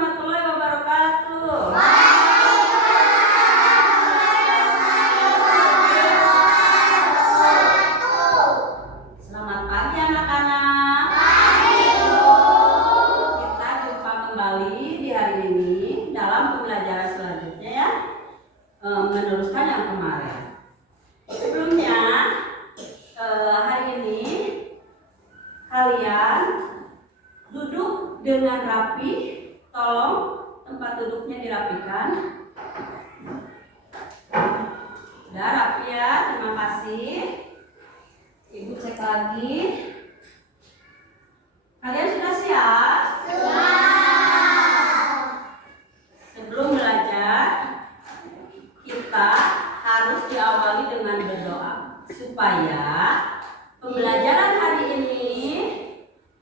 warahmatullahi wabarakatuh. Selamat pagi anak-anak. Kita jumpa kembali di hari ini dalam pembelajaran selanjutnya ya. Meneruskan yang kemarin. Sebelumnya hari ini kalian duduk dengan rapi. Tolong tempat duduknya dirapikan. Udah rapi ya, terima kasih. Ibu cek lagi. Kalian sudah siap? Sebelum belajar, kita harus diawali dengan berdoa supaya pembelajaran hari ini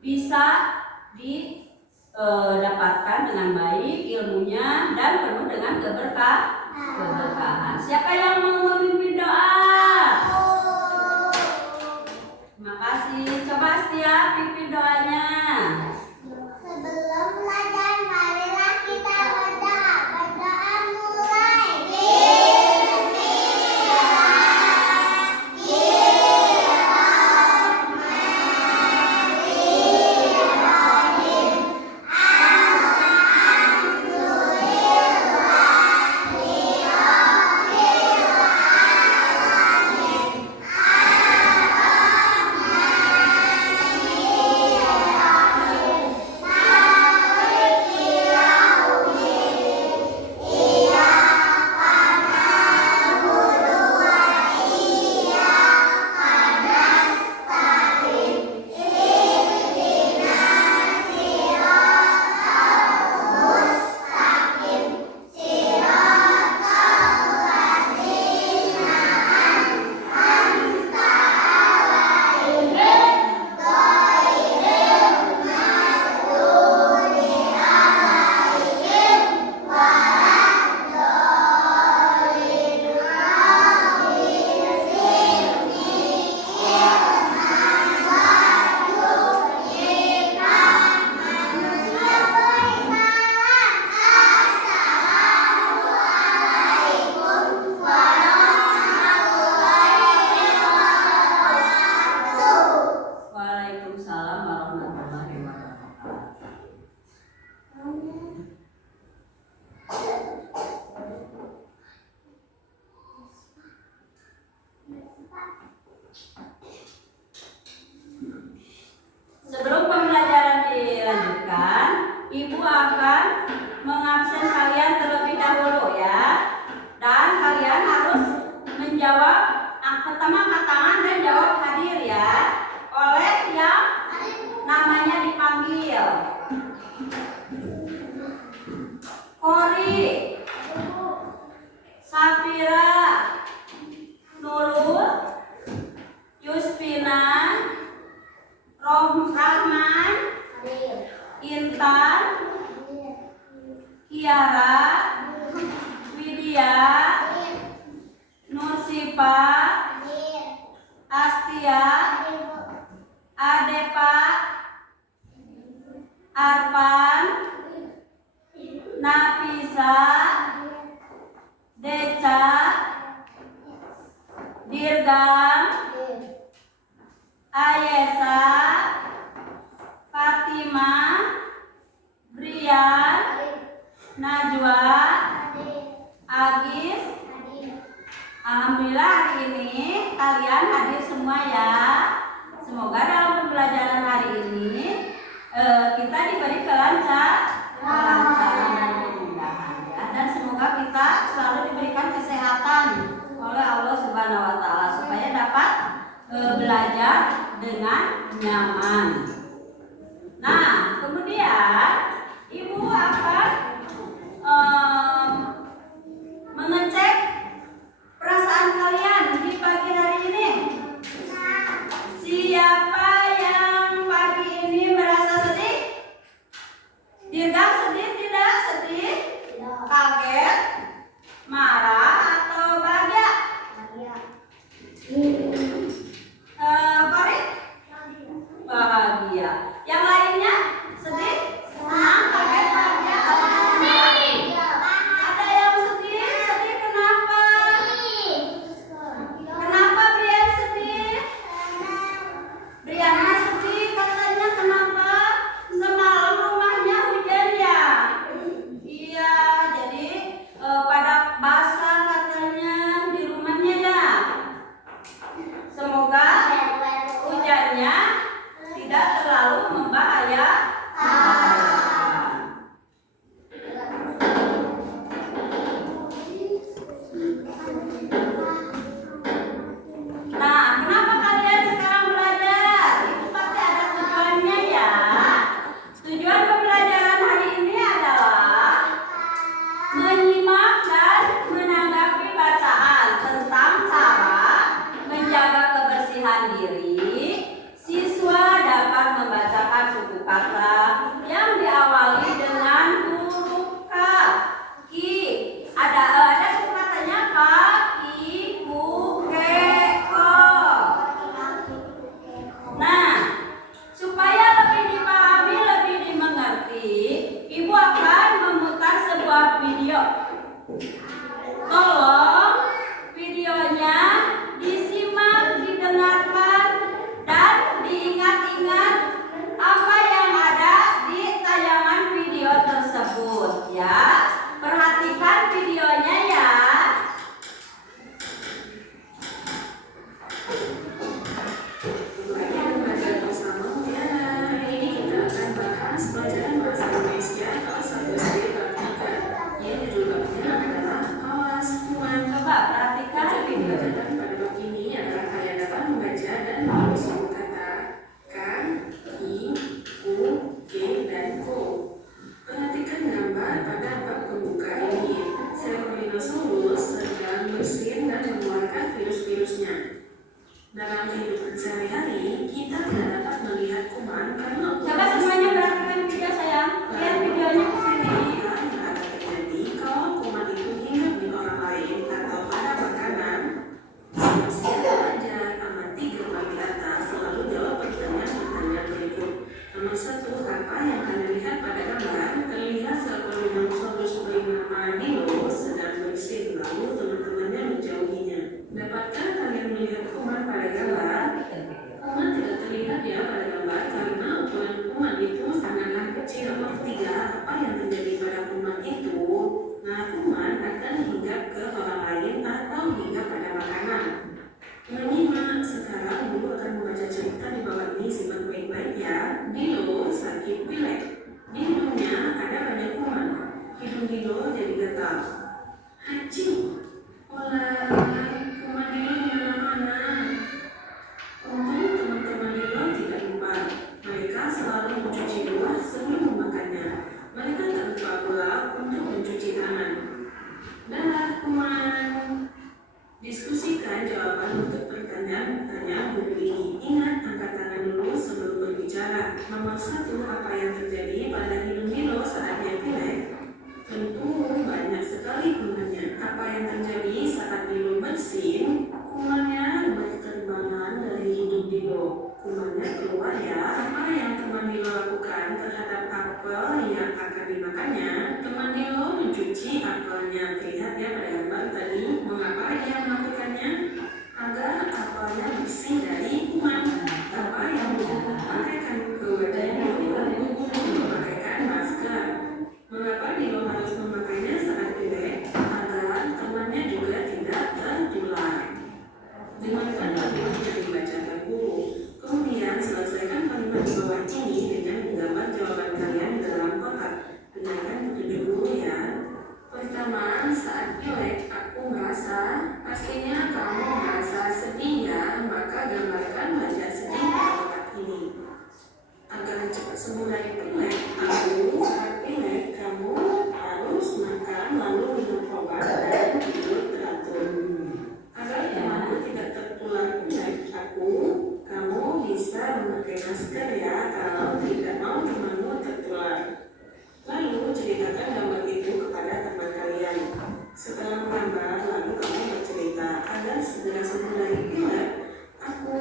bisa didapatkan dengan baik ilmunya dan penuh dengan keberkahan. Siapa yang mau memimpin doa? Terima kasih. Coba Astia pimpin doanya. Sebelum belajar, marilah kita berdoa. Berdoa mulai. Waalaikumsalam warahmatullahi wabarakatuh. Sebelum pembelajaran dilanjutkan, Ibu akan mengabsen kalian terlebih dahulu ya. Dan kalian harus menjawab pertama angkat tangan dan jawab hadir ya. Oleh yang namanya dipanggil. Kori, Safira, Nurul, Yuspina, Rahman, Intan, Kiara, Widya, Nursipa, Astia, Adepa, Arpan, Nafisa, Deca, Dirgam, Ayesa, Fatima, Brian, Najwa, Agis. Alhamdulillah hari ini kalian hadir semua ya. Semoga dalam pembelajaran hari ini kita diberi kelancaran dan kemudahan ya. Dan semoga kita selalu diberikan kesehatan oleh Allah Subhanahu wa taala supaya dapat belajar dengan nyaman. Nah, kemudian Ibu akan mengecek perasaan kalian di pagi hari ini. Siapa yang pagi ini merasa sedih? Dirgam sedih tidak? Sedih? Kaget? Marah atau bahagia? Farid? video. Tolong videonya disimak, didengarkan, dan diingat-ingat apa yang ada di tayangan video tersebut ya. Perhatikan videonya ya. Hari ini kita akan bahas pelajaran bahasa Indonesia kelas 1 SD bab 3 yang judul babnya adalah awas kuman. Coba perhatikan video. Pelajaran pada bab ini adalah kalian dapat membaca dan menulis suku kata kan, ki, ku, ke, dan ko. Perhatikan gambar pada bab pembuka ini. Sel dinosaurus sedang bersin dan mengeluarkan virus-virusnya. Dalam kehidupan sehari-hari, kita tidak dapat melihat kuman karena Coba semuanya perhatikan video sayang. Lihat videonya ke sini. yang akan terjadi kalau kuman itu hinggap di orang lain atau pada makanan. Manusia belajar amati gambar di atas, lalu jawab pertanyaan-pertanyaan berikut. Nomor 1, apa yang kalian lihat pada gambar? Terlihat seekor dinosaurus bernama Dino sedang bersin, lalu teman-temannya menjauhinya. Dapatkah kalian melihat kuman pada gambar? Kuman tidak terlihat ya pada gambar karena ukuran kuman itu sangatlah kecil. Nomor 3, apa yang terjadi pada kuman itu? Nah, kuman akan hinggap ke orang lain atau hinggap pada makanan. Menyimak sekarang, Ibu akan membaca cerita di bawah ini, simak baik-baik ya. Dino sakit pilek. Di hidungnya ada banyak kuman. Hidung Dino jadi gatal. Haji, olah, kuman Dino di mana-mana. Untung teman-teman Dino tidak lupa. Mereka selalu mencuci buah sebelum memakannya. Mereka tak lupa pula untuk mencuci tangan. Dah, kuman. Diskusikan jawaban untuk pertanyaan-pertanyaan buku ini. Ingat, angkat tangan dulu sebelum berbicara. Nomor 1, apa yang terjadi pada hidung Dino saat dia pilek? Tentu banyak sekali kumannya. Apa yang terjadi saat Dino bersin? Kumannya berterbangan dari hidung Dino. Kumannya keluar ya. Apa yang teman Dino lakukan terhadap apel yang akan dimakannya? Teman Dino mencuci apelnya. Lihat ya pada gambar tadi. Mengapa dia melakukannya? Agar apelnya bersih dari kuman. Apa yang dimakaikan ke wajahnya? Memakaikan masker. Mengapa Dino harus memakainya saat pilek? Agar temannya juga tidak tertular. Dengarkan kalimat yang dibacakan guru. Kemudian selesaikan kalimat di bawah ini dengan menggambar jawaban kalian dalam kotak. Dengarkan petunjuk guru ya. Pertama, saat pilek aku merasa, pastinya kamu merasa sedih ya, maka gambarkan wajah sedih pada kotak ini. Agar cepat sembuh dari pilek, aku saat pilek kamu harus makan lalu minum obat dan tidur teratur. Agar temanmu tidak tertular pilek, kamu bisa memakai masker ya kalau tidak mau temanmu tertular. Lalu ceritakan gambar itu kepada teman kalian. Setelah menggambar, lalu kamu bercerita agar segera sembuh dari pilek. Aku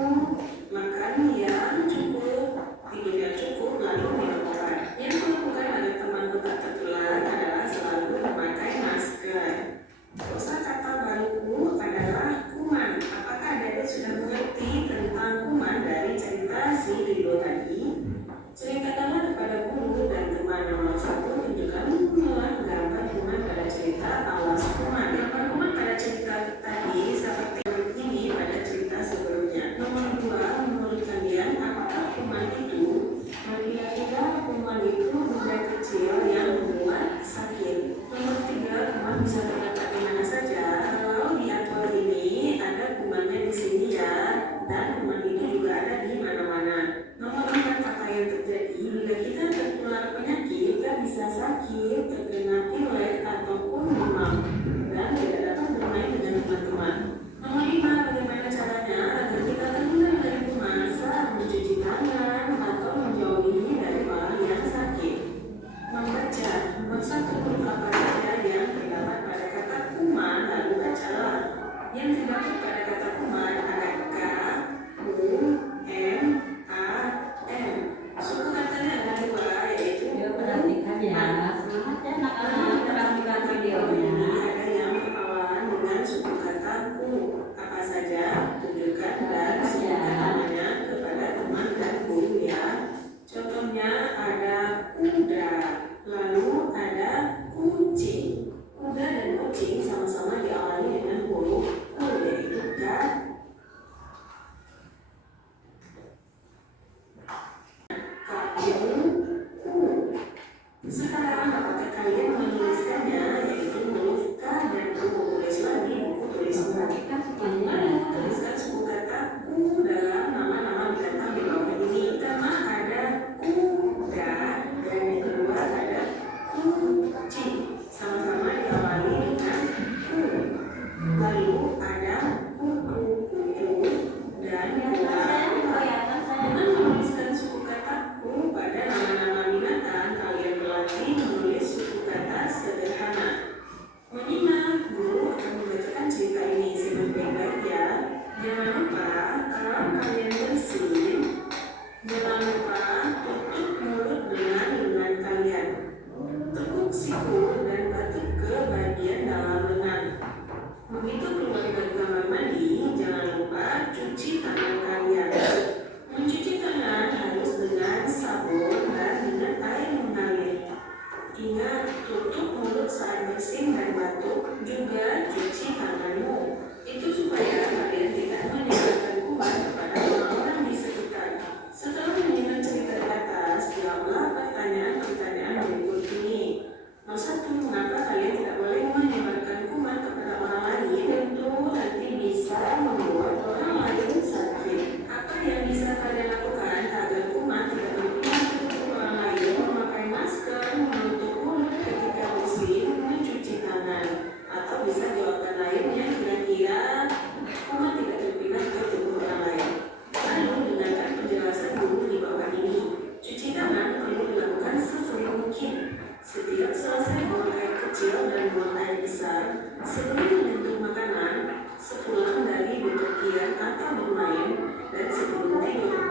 makan yang cukup, tidur yang cukup, lalu minum obat. Yang kulakukan agar temanku tak tertular adalah selalu memakai masker. Kosakata baruku adalah kuman. Apakah Dede sudah mengerti tentang kuman dari cerita si Dino tadi? Ceritakanlah kepada guru dan teman. Nomor 1, tunjukkanlah gambar kuman pada cerita awas kuman. Gambar kuman pada cerita tadi seperti ini pada cerita sebelumnya. Nomor 2, menurut kalian apakah kuman itu? Kira-kira kuman itu benda kecil yang membuat sakit. Nomor 3, kuman bisa terdapat di mana saja. Kalau di apel ini ada kumannya di sini ya, dan kuman ini juga ada di mana-mana. Nomor 4, apa yang terjadi bila kita tertular penyakit? Kita bisa sakit, terkena pilek ataupun demam, dan tidak dapat bermain dengan teman-teman. Nomor 5, bagaimana caranya agar kita terhindar dari kuman? Saat mencuci tangan atau menjauhi dari orang yang sakit. Membaca. Nomor 1, huruf apa saja yang terdapat pada C. Sama-sama diawali dengan U. Lalu ada kuku, dan dengan menuliskan suku kata U pada nama-nama binatang, kalian berlatih menulis suku kata sederhana. Menyimak, guru akan membacakan cerita ini dengan baik-baik ya. Jangan lupa kalau kalian bersin, jangan lupa tutup mulut dengan lengan kalian. Tekuk siku dan batuk ke bagian dalam lengan. Begitu keluar dari kamar mandi, jangan lupa cuci tangan kalian. Mencuci tangan harus dengan sabun dan dengan air mengalir. Ingat, tutup mulut saat bersin dan batuk, juga cuci tanganmu. Itu supaya kalian tidak menyebarkan kuman kepada orang-orang di sekitar. Setelah mendengar cerita di atas, jawablah pertanyaan-pertanyaan berikut ini. Nomor 1, mengapa kalian tidak boleh menyebarkan kuman kepada orang lain? Tentu nanti bisa membuat orang lain sakit. Apa yang bisa kalian lakukan agar kuman tidak berpindah ke tubuh orang lain? Memakai masker, menutup mulut ketika bersin, mencuci tangan. Atau bisa jawaban lainnya, kira-kira kuman tidak terpindah ke tubuh orang lain. Lalu dengarkan penjelasan guru di bawah ini. Cuci tangan perlu dilakukan sesering mungkin. Setiap selesai buang air kecil dan buang air besar, sebelum menyentuh makanan, sepulang dari bepergian atau bermain, dan sebelum tidur.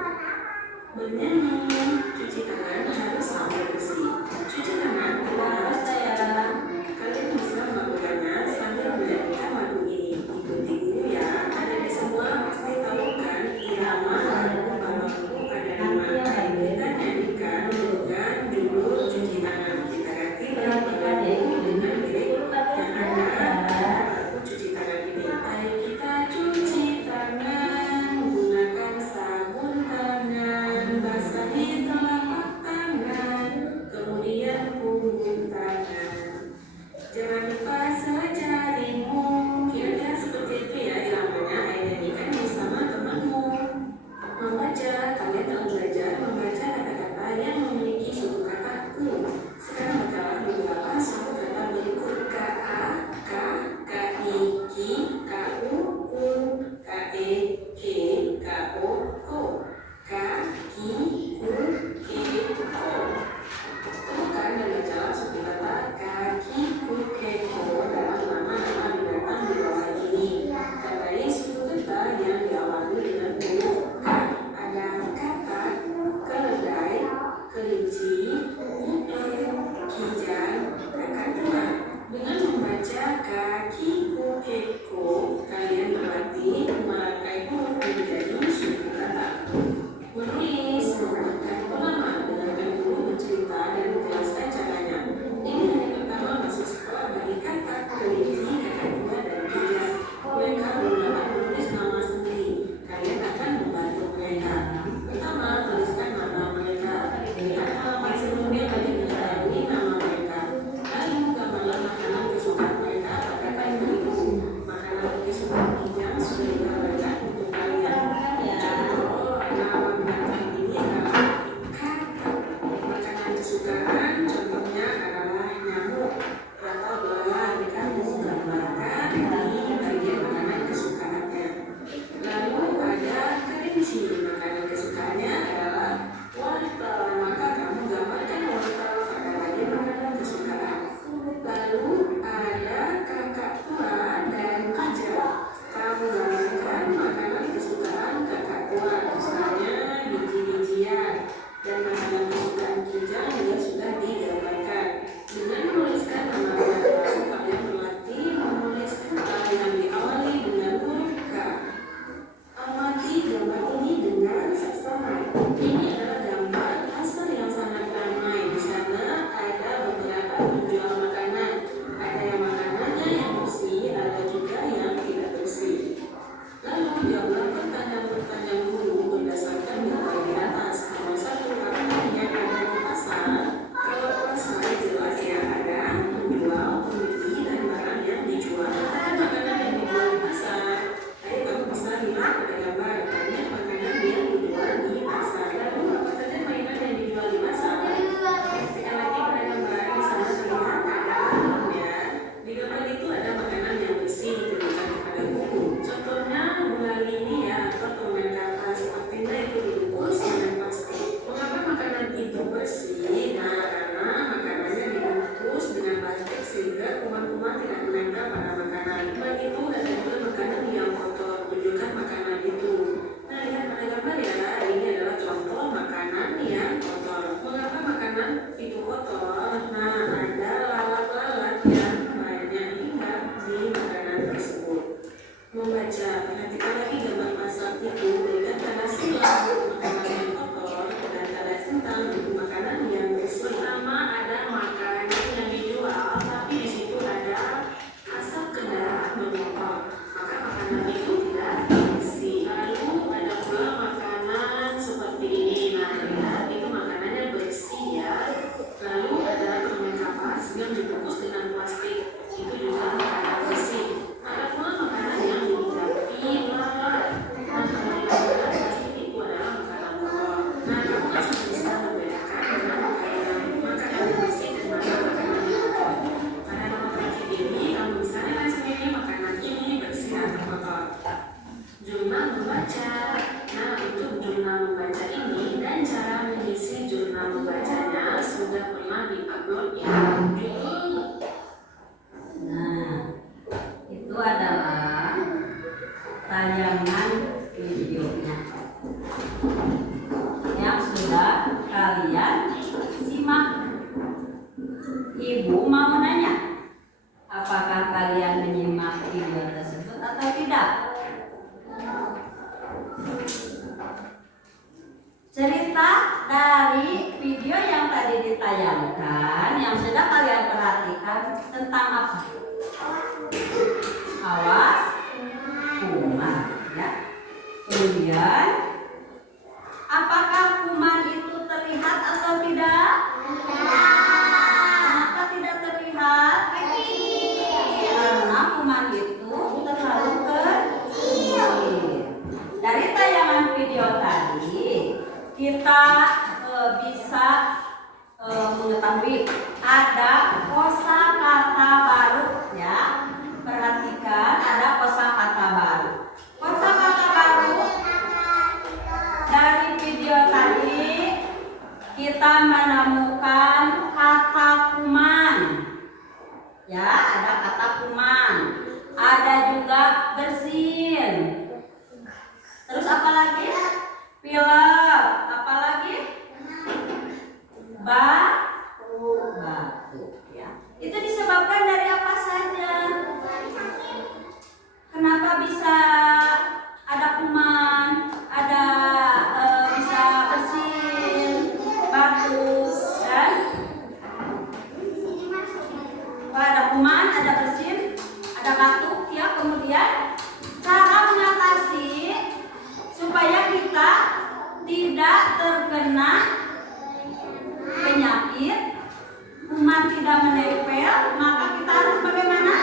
Bernyanyi, cuci tangan harus sampai bersih. Cuci tangan tidak harus cepat-cepat. Kalian bisa melakukannya sambil menyanyikan lagu ini. Ikuti guru ya. Adik-adik semua pasti tahu kan irama lagu balonku ada di mana. Kita nyanyikan dengan judul cuci tangan. Kita ganti lagu dengan lirik yang ada lagu cuci tangan ini. Ayo kita cuci tangan, gunakan sabun tangan, basahi telapak tangan, kemudian punggung tangan. Jangan lupa sejarimu. Kira-kira seperti itu ya iramanya. Ayo nyanyikan bersama temanmu. Membaca, kalian telah belajar membaca kata-kata yang memiliki suku kata U. Sekarang bacalah beberapa suku kata berikut: ka, ka, ki, ki, ku, ke, ke, ko, ko, ka, ki, ku, ke, ko. Temukan dan bacalah suku kata kaki, ku, ke, ko dalam nama-nama binatang di bawah ini. Tandai suku kata yang diawali dengan huruf K. Ada kata keledai, kelinci, ular, kijang, kakatua. Dengan membaca kaki, ku, ke, ko, kalian berlatih merangkai huruf menjadi suku kata. Menulis membutuhkan lama. Dengarkan guru bercerita dan menjelaskan caranya. Ini hari pertama masuk sekolah bagi kakak, kelinci, kakatua, dan kijang. Mereka belum dapat menulis nama sendiri. Kalian akan membantu mereka. Pertama, tuliskan nama mereka. Lihat halaman sebelumnya bagi mengetahui nama mereka. Lalu gambarlah makanan kesukaan mereka pada kain itu. Makanan kesukaan kijang sudah digambarkan untuk kalian. Contoh nama binatang ini adalah kakak. Makanan kesukaan contohnya adalah nyamuk atau belalang. Kamu gambarkan di bagian makanan kesukaannya. Lalu ada kelinci. Makanan kesukaannya adalah wortel. Maka kamu gambarkan wortel pada bagian makanan kesukaan. Lalu ada kakatua dan kijang. Kamu gambarkan makanan kesukaan kakatua, misalnya biji-bijian. Dan makanan kesukaan kijang juga sudah digambarkan. Dengan menuliskan nama binatang, kalian berlatih menulis kata yang diawali dengan huruf K. Amati gambar ini dengan seksama. Ini adalah gambar pasar yang sangat ramai. Di sana ada beberapa penjual makanan. Ada yang makanannya yang bersih, ada juga yang tidak bersih. Lalu jawablah pertanyaan-pertanyaan guru berdasarkan gambar di atas. Nomor 1, apa yang ada di pasar? Kalau pasar jelas ya, ada penjual, pembeli, dan barang yang dijual. Ada makanan yang dijual di pasar. Ayo kamu bisa lihat pada gambar banyak makanan yang dijual di pasar. Lalu apa saja mainan yang dijual di pasar? Sekali lagi pada gambar di sana terlihat kalian banyak ingat di makanan tersebut. Membaca, perhatikan lagi gambar masak itu, berikan tanda silang untuk makanan yang kotor dan tanda tentang untuk makanan yang bersih. Pertama ada makanan yang dijual, tapi di situ ada asap kendaraan bermotor. Maka makanan itu tidak bersih. Lalu ada pula makanan seperti ini. Nah, lihat itu makanannya bersih ya. Lalu ada permen kapas yang dibungkus dengan plastik. Itu juga makanan bersih. Ada pula makanan yang dihidrapi lalat. Nah, kalau yang plastik itu adalah makanan kotor. Nah, kamu harus bisa membedakan mana makanan bersih dan mana makanan yang kotor. Pada nomor terakhir ini, kamu bisa nilai sendiri makanan ini bersih atau kotor. Jurnal membaca. Nah, untuk jurnal membaca ini dan cara mengisi jurnal membacanya sudah pernah diupload ya. Nah, itu adalah tayangan videonya yang sudah kalian simak. Ibu mau nanya, apakah kalian menyimak video tersebut atau tidak? Cerita dari video yang tadi ditayangkan yang sudah kalian perhatikan tentang apa? Awas kuman, ya. Kemudian, apakah kuman itu terlihat atau tidak? Kenapa tidak terlihat? Karena kuman itu terlalu kecil. Dari tayangan video tadi, kita bisa mengetahui ada kosakata baru, ya. Perhatikan, ada kosakata baru. Kosakata baru dari video tadi kita menemukan kata kuman, ya. Ada kata kuman, ada juga bersin. Terus apa lagi? Pilek, apa lagi? Batuk, ya. Itu disebabkan dari apa saja? Kenapa bisa ada kuman, ada bisa bersin, batuk, dan ada kuman, ada bersin, ada batuk, ya. Kemudian cara mengatasi supaya kita tidak terkena penyakit kuman tidak menempel, maka kita harus bagaimana?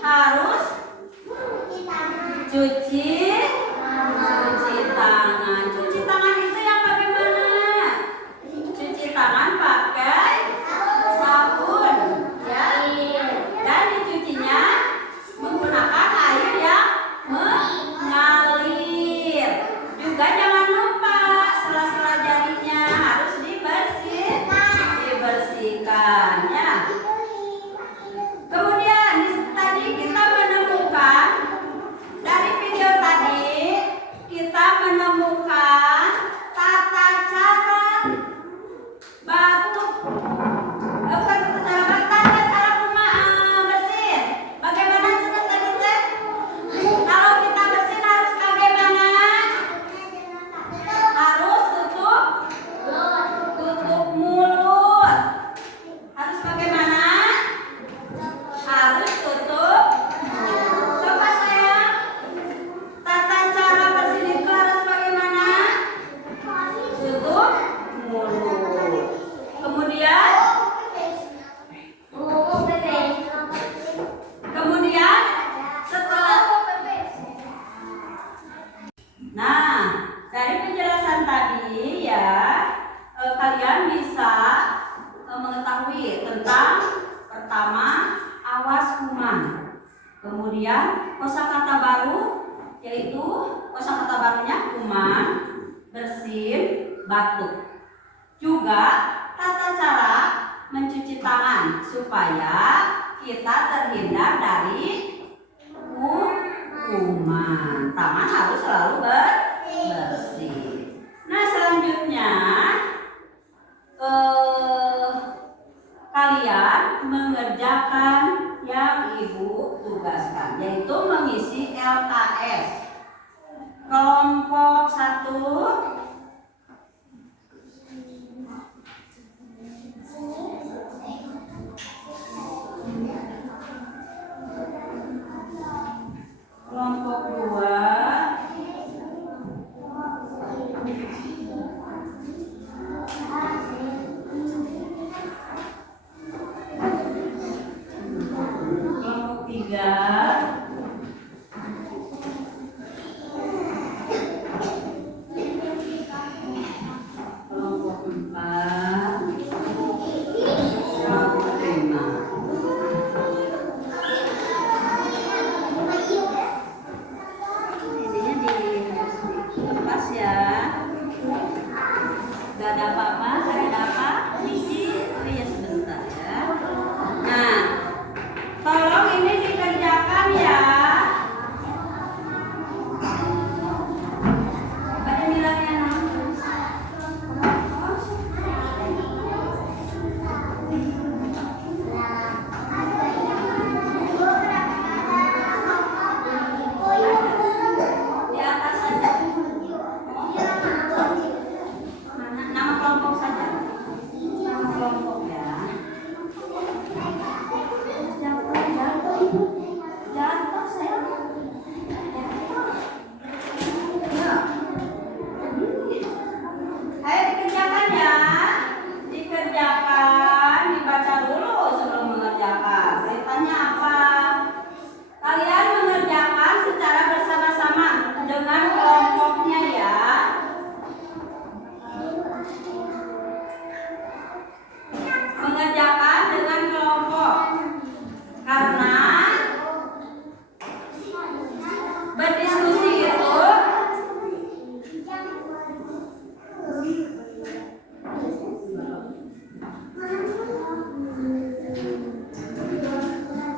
Harus cuci tangan. Cuci tangan itu yang bagaimana? Cuci tangan pakai sabun, ya. Dan dicucinya menggunakan air yang mengalir. Juga jangan lupa sela-sela jarinya harus dibersihkan, ya. Kemudian tadi kita menemukan dari video tadi kita menemukan tata cara batuk. Bukan tata cara bersin. Bagaimana cara tadi teh? Kalau kita bersin harus bagaimana? Harus tutup mulut. Harus bagaimana? Harus tutup mulut. Coba sayang, tata cara bersin itu harus bagaimana? Tutup mulut. Kemudian setelah dari penjelasan tadi, ya, kalian bisa mengetahui tentang pertama awas kuman, kemudian kosakata baru, yaitu kosakata barunya kuman, bersin, batuk. Juga tata cara mencuci tangan supaya kita terhindar dari kuman. Tangan harus selalu bersih. Nah, selanjutnya kalian kemudian mengerjakan yang Ibu tugaskan, yaitu mengisi LKS. Kelompok 1 kelompok 2 kelompok 3 kelompok 4 kelompok 5. Lepas ya, gak ada apa-apa, biji, ya sebentar ya. Nah, tolong ini dikerjakan ya. Ada nilainya di atas saja. Nama kelompok saja. Nama kelompok ya. Jatuh saya. Ya. Ayo dikerjakan ya. Dikerjakan, dibaca dulu sebelum mengerjakan. Ceritanya apa? Kalian mengerjakan secara bersama-sama dengan kelompoknya ya. Mengerjakan dengan kelompok, karena berdiskusi itu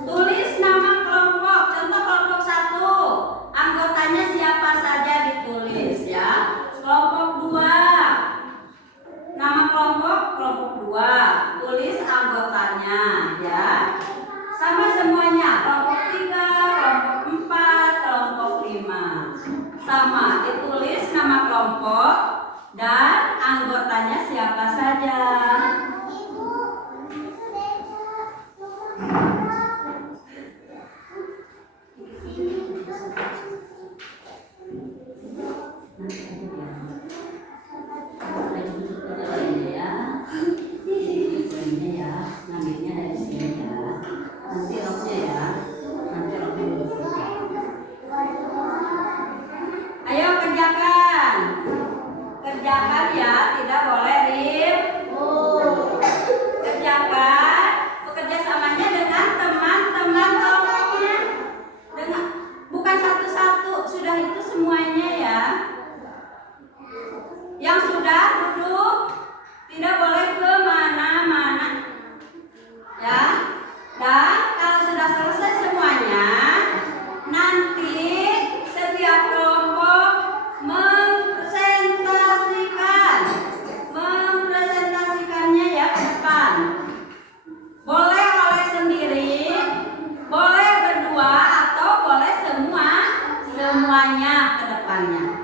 tulis nama kelompok. Contoh kelompok 1, anggotanya siapa saja ditulis ya. Kelompok 2, nama kelompok 2, tulis anggotanya ya. Sama semuanya, kelompok 3, kelompok 4, kelompok 5. Sama, ditulis nama kelompok dan anggotanya siapa saja. Ngambilnya dari sini ya. Nanti roknya ya. Nanti roknya dulu. Ayo kerjakan. Kerjakan ya, tidak boleh ribut. Kerjakan. Bekerja samanya dengan teman-teman kelompoknya. Dengan bukan satu-satu, sudah itu semuanya ya. Yang sudah duduk tidak boleh kemana-mana ya. Dan kalau sudah selesai semuanya, nanti setiap kelompok mempresentasikannya ya ke depan. Boleh oleh sendiri, boleh berdua, atau boleh semuanya ke depannya.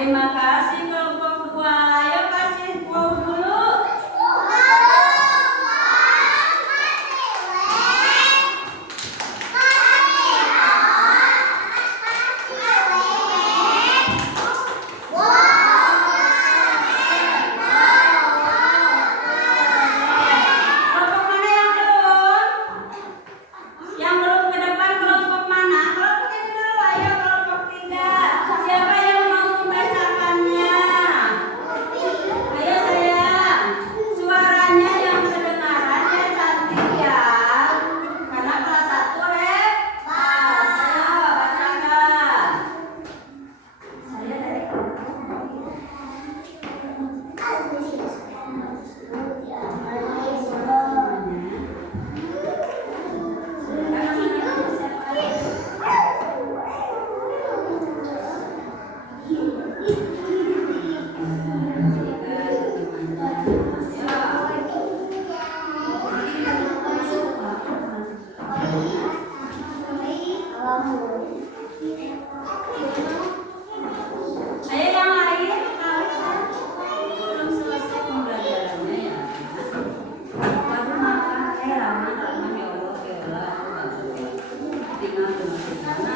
Terima kasih kelompok 2. Ayo kasih wow dulu. Kelompok mana yang belum? Yang belum ke depan kelompok mana? Kelompok ini dulu, ayo kelompok 3. Siapa yang mau membacakannya? Ayo sayang, suaranya yang kedengaran ya cantik ya. Karena kelas 1 hebat. Ayo bacakan. Saya dari Ayo yang lain, belum selesai pembelajarannya ya. Baru makan, lama ya Allah, tinggal gimana?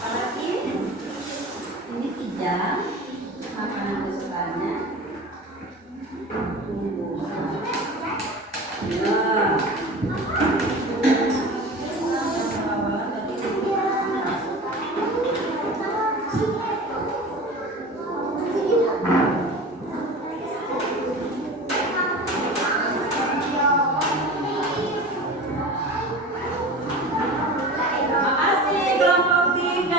Apalagi ini 3 makanan kesukaannya. Ya. Makasih kelompok 3.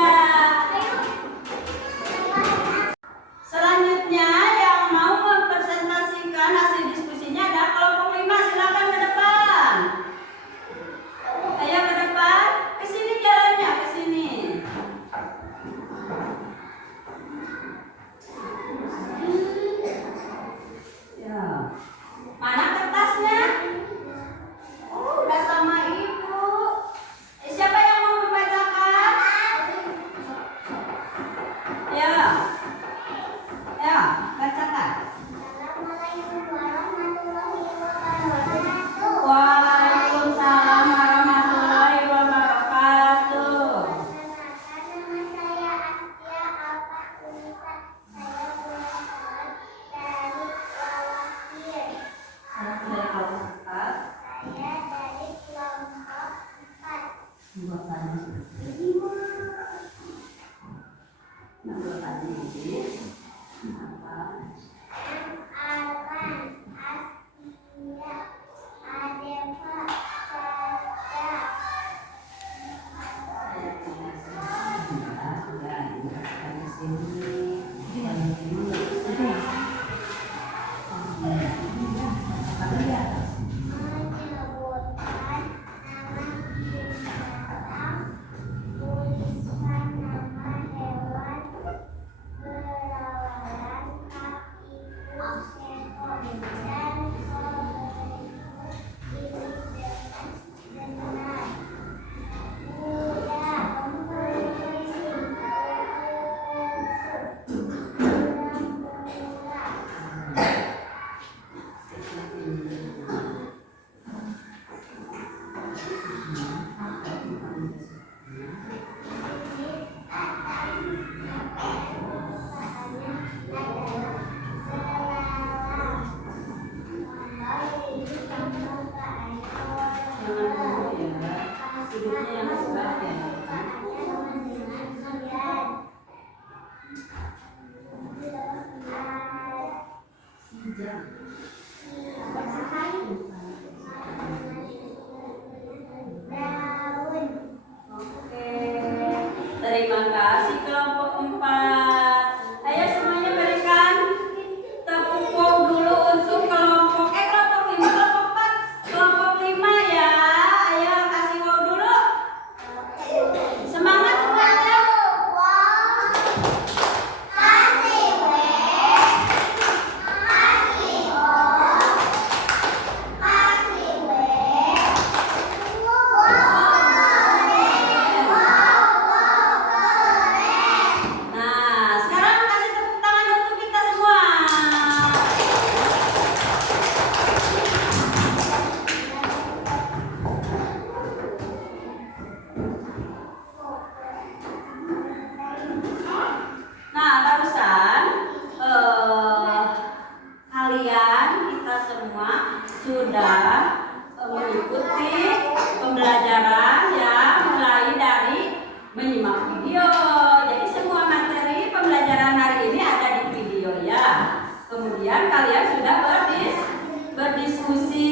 Selanjutnya yang mau mempresentasikan hasil diskusinya adalah kelompok 5. Silakan ke depan. Ayo ke depan. Ke sini jalannya, ke sini. Ya. Mana kertasnya? Oh, udah sama ibu. Siapa yang mau membacakan? Ya. Ya, bacakan. Waalaikumsalam warahmatullahi wabarakatuh. Saya dari kelompok 4. Buatannya nah, buatannya ini apa? Hidupnya yang sehat ya. Oke, terima kasih kelompok 4. Ayo semuanya berikan tepuk wow dulu untuk kelompok 5, kelompok 4, kelompok 5 ya. Ayo kasih wow dulu. menyimak video. Jadi semua materi pembelajaran hari ini ada di video ya. Kemudian kalian sudah berdiskusi.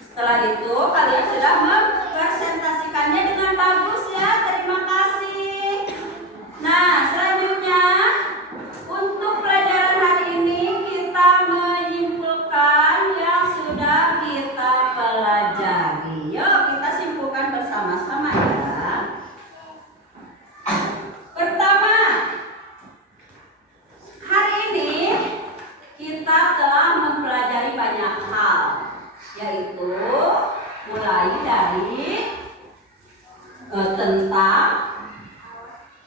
Setelah itu kalian sudah mempresentasikannya dengan bagus ya. Terima kasih. Nah, selanjutnya untuk pelajaran hari ini kita menyimpulkan yang sudah kita pelajari. Yuk kita simpulkan bersama-sama ya. Pertama, hari ini kita telah mempelajari banyak hal, yaitu mulai dari tentang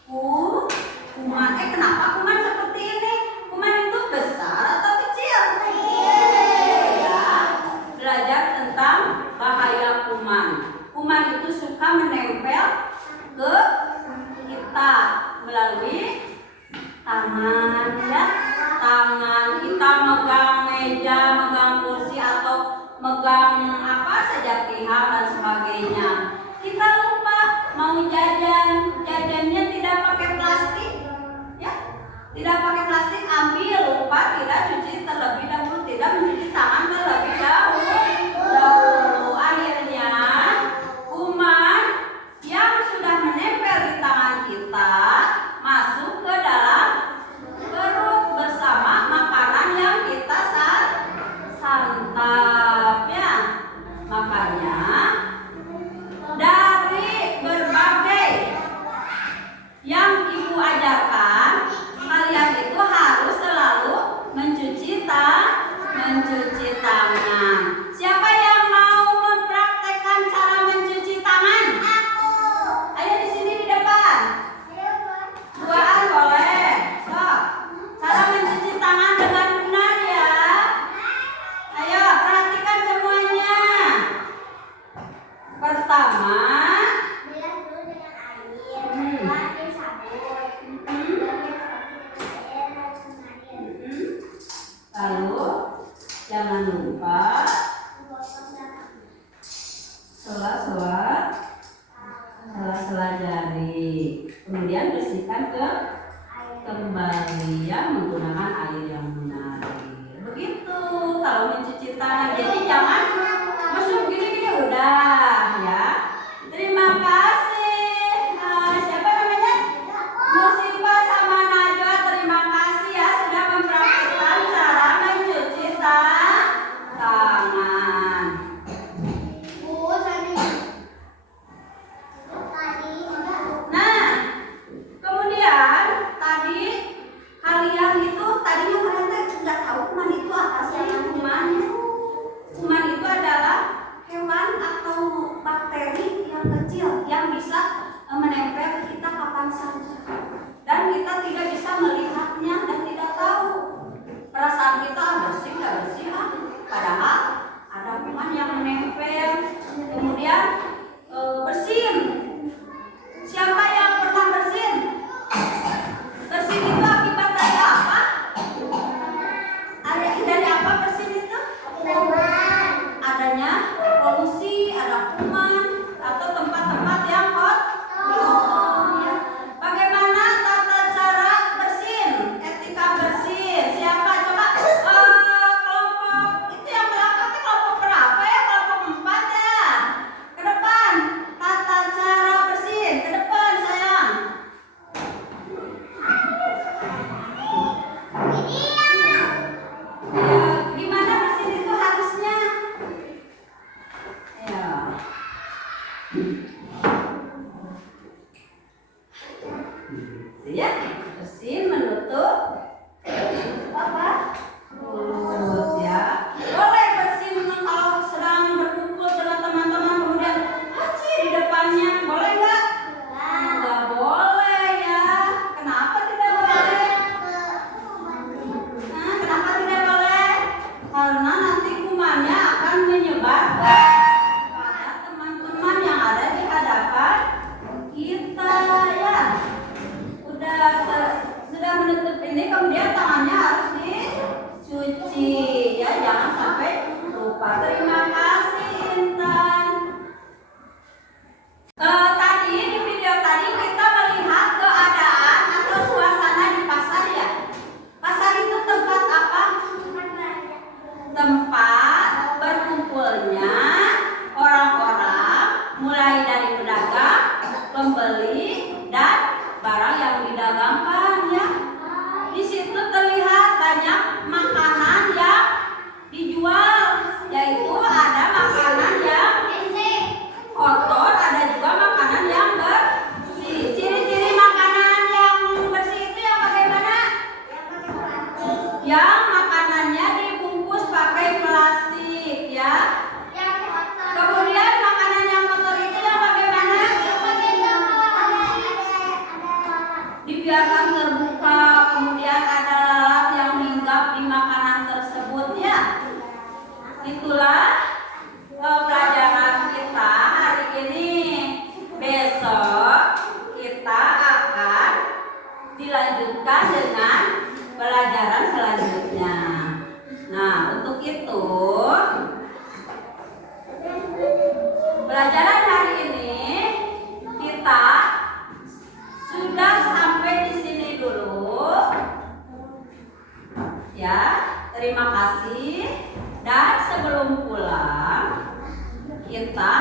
kuman. Kenapa kuman seperti ini? Kuman itu besar atau kecil? Ya, belajar tentang bahaya kuman. Kuman itu suka menempel ke kita melalui tangan ya. Tangan kita megang meja, megang kursi atau megang apa saja pihak dan sebagainya. Kita lupa mau jajannya tidak pakai plastik ya. Tidak pakai plastik, ambil, lupa tidak cuci terlebih dahulu, tidak mencuci tangan terlebih dahulu. Akhirnya kuman yang sudah menempel di tangan kita masuk ke dalam perut bersama makanan yang kita santap ya. Makanya dari berbagai yang ibu ajarkan, kalian itu harus selalu mencuci tangan. Siapa yang mau mempraktekkan cara mencuci tangan? Ayo di sini di depan. Duaan boleh. Sok. Cara mencuci tangan dengan benar ya. Ayo perhatikan semuanya. Pertama, Bilas dulu dengan air, pakai sabun, air harus mengalir. lalu jangan lupa sela-sela jari. Kemudian bersihkan kembali ya menggunakan air yang mengalir. Begitu kalau mencuci tangan. Jadi jangan masuk gini-gini udah ya. Terima kasih. Siapa namanya? Musibah sama Najwa. Terima kasih ya sudah mempraktikkan cara mencuci tangan. Bu, tadi Nah, kemudian tadi kalian itu tadinya kalian nggak tahu kuman itu apa sih? Kuman itu adalah hewan atau bakteri yang kecil yang bisa menempel ke kita kapan saja, dan kita tidak bisa melihatnya dan tidak tahu. Perasaan kita bersih nggak bersih lah, padahal ada kuman yang menempel. Kemudian bersin. Siapa yang pernah bersin? Bersin itu akibat dari apa? Dari apa bersin itu? Adanya polusi, ada kuman atau tempat-tempat yang kotor ya. Bagaimana tata cara bersin? Etika bersin. Siapa coba? Kelompok itu yang belakang itu kelompok berapa ya? Kelompok 4 ya. Ke depan. Tata cara bersin. Ke depan sayang. Gimana bersin itu harusnya? Ya. Ya, bersin menutup apa? Mulut ya. Boleh bersin kalau sedang berkumpul dengan teman-teman kemudian haji di depannya, boleh nggak? Nggak boleh ya. Kenapa tidak boleh? Nah, kenapa tidak boleh? Karena nanti kumannya akan menyebar pada teman-teman yang ada di mulai dari pedagang, pembeli, dan barang yang didagangkan ya. Di situ terlihat banyak makanan yang dijual, yaitu ada makanan yang kotor, ada juga makanan yang bersih. Ciri-ciri makanan yang bersih itu yang bagaimana? Yang makanannya dibungkus pakai plastik ya. Kemudian makanan yang kotor itu yang bagaimana? Dibiarkan terbuka, kemudian ada lalat yang hinggap di makanan tersebut ya. Itulah pelajaran kita hari ini. Besok kita akan dilanjutkan dengan pelajaran selanjutnya. Nah, untuk itu pelajaran hari ini kita sudah sampai di sini dulu. Ya, terima kasih. Dan sebelum pulang kita